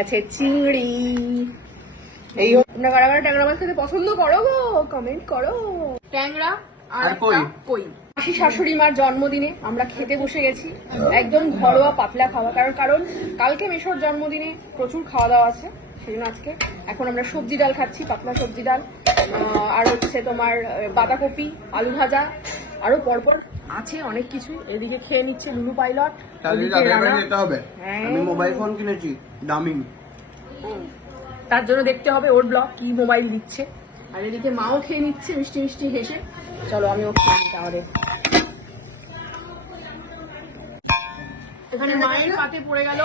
গেছে চিংড়ি। এই তোমরা কারা কারা ট্যাংরা মাছ খেতে পছন্দ করো গো, কমেন্ট করো। ট্যাংরা আর কই। মাসি শাশুড়ি মার জন্মদিনে আমরা খেতে বসে গেছি, একদম ঘরোয়া পাতলা খাওয়া। কারণ কালকে মেশোর জন্মদিনে প্রচুর খাওয়া দাওয়া আছে, সেই জন্য আজকে এখন আমরা সবজি ডাল খাচ্ছি, পাতলা সবজি ডাল। আর হচ্ছে তোমার বাঁধাকপি, আলু ভাজা, আরো পরপর আছে অনেক কিছু। এদিকে খেয়ে নিচ্ছে লুলু পাইলট। আমি মোবাইল ফোন কিনেছি দামি, তার জন্য দেখতে হবে ওর ব্লগ, কি মোবাইল দিচ্ছে। আর এদিকে মাও খেয়ে নিচ্ছে মিষ্টি মিষ্টি হেসে। চলো আমিও খেয়ে নিই তাহলে। এখানে মায়ের পাতে পড়ে গেল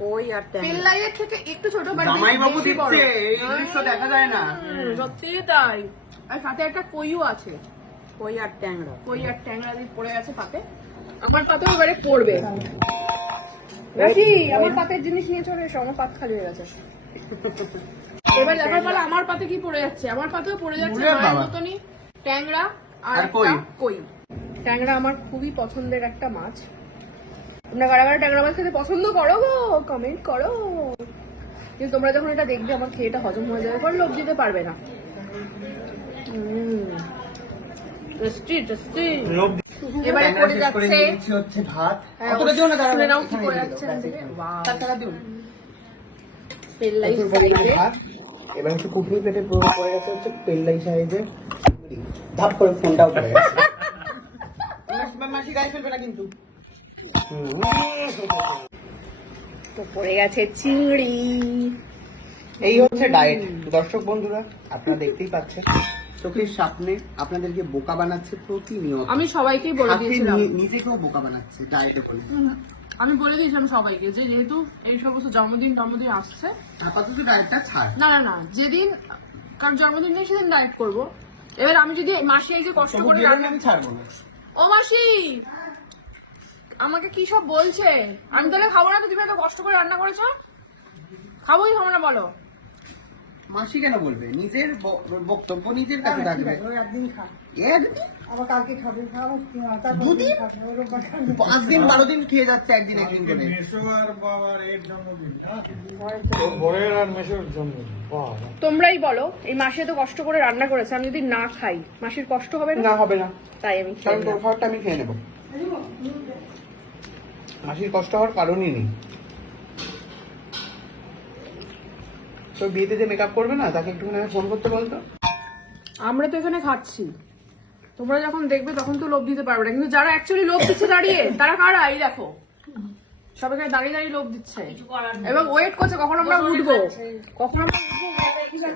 কই আর পেল্লাইয়ের থেকে একটু ছোট, বাট জামাইবাবু দিচ্ছে, এই দৃশ্য দেখা যায় না। সত্যি তাই। আর সাথে একটা কইও আছে, কই আর ট্যাংরা দিয়ে পড়ে গেছে পাতে। আমার পাতেও এবারে পড়বে। আমার পাতের জিনিস নিয়ে চলে এসো, আমার পাত খালি হয়ে গেছে। এবার দেখার পালা আমার পাতে কি পড়ে যাচ্ছে। আমার পাতেও পড়ে যাচ্ছে মায়ের মতনই ট্যাংরা আর কই। ট্যাংরা আমার খুবই পছন্দের একটা মাছ। তোমরা কারা কারা ট্যাংরা মাছ খেতে পছন্দ করো গো, কমেন্ট করো। কিন্তু তোমরা যখন এটা দেখবে আমার খেয়ে এটা হজম হয়ে যাবে, পর লোভ দিতে পারবে না। এবারে পড়ে যাচ্ছে হচ্ছে ভাত। শুনে নাও কি পড়ে যাচ্ছে। পেল্লাই সাইজে এবার হচ্ছে কুকুরি পেটে পড়ে গেছে হচ্ছে পেল্লাই সাইজে ধাপ করে ফোনটাও পড়ে গেছে। মাসি গায়ে ফেলবে না কিন্তু। তো পড়ে গেছে চিংড়ি। এই হচ্ছে ডায়েট। দর্শক বন্ধুরা আপনারা দেখতেই পাচ্ছেন, চোখের সামনে আপনাদেরকে বোকা বানাচ্ছে প্রতিনিয়ত। আমি সবাইকেই বলে দিয়েছিলাম, নিজেকেও বোকা বানাচ্ছে ডায়েটে বলে। আমি বলে দিয়েছিলাম সবাইকে যে যেহেতু এই সমস্ত জন্মদিন আসছে, আপাতত ডায়েটটা ছাড়। না যেদিন কারণ জন্মদিন নেই সেদিন ডায়েট করবো। এবার আমি যদি মাসি এই যে কষ্ট করে আমি ছাড়বো না। ও মাসি আমাকে কি সব বলছে, আমি তাহলে খাবো না? তো তুমি এত কষ্ট করে রান্না করেছো, খাবোই খাবো না বলো? মাসি কেন বলবে? নিজের বক্তব্য নিজের কাছে থাকবে। একদিনই খা, আবার কালকে খাবে, দুদিন 5 দিন 12 দিন খেয়ে যাচ্ছে একদিন করে। তোমরাই বলো, এই মাসে তো কষ্ট করে রান্না করেছে, আমি যদি না খাই মাসির কষ্ট হবে না? না হবে না, তাই আমি কারণ তোর খাবারটা আমি খেয়ে নেবো। মাসির কষ্ট হওয়ার কারণই নেই। তো বিয়েতে যে মেকআপ করবে না, তাকে একটুখানি ফোন করতে বলতো। আমরা তো এখানে খাচ্ছি, তোমরা যখন দেখবে তখন তো লোভ দিতে পারবে না। কিন্তু যারা অ্যাকচুয়ালি লোভ দিচ্ছে দাঁড়িয়ে, তারা কারা? এই দেখো সব এখানে দাঁড়িয়ে দাঁড়িয়ে লোভ দিচ্ছে এবং ওয়েট করছে কখন আমরা উঠবো, কখন আমরা উঠবো।